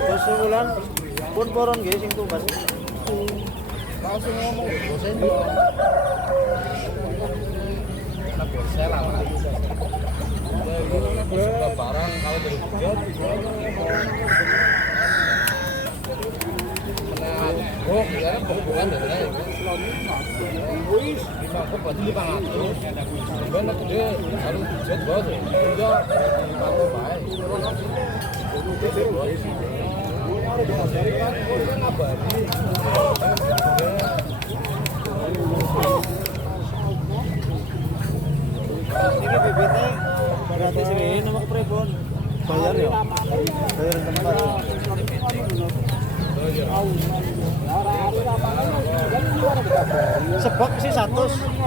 Terus sebulan pun poron nggih sing tumbas. Langsung ngomong dosen yo. Nak borsel lah. Sudah barang kalau dari Jogja oh, ya bukan dari aku berarti 500. Sebenarnya gede, kalau jet bos, enggak 500 baik. Ini bibitnya gratis ini nama pripun? Bayar ya? Bayar tempat. Sebab sih 100.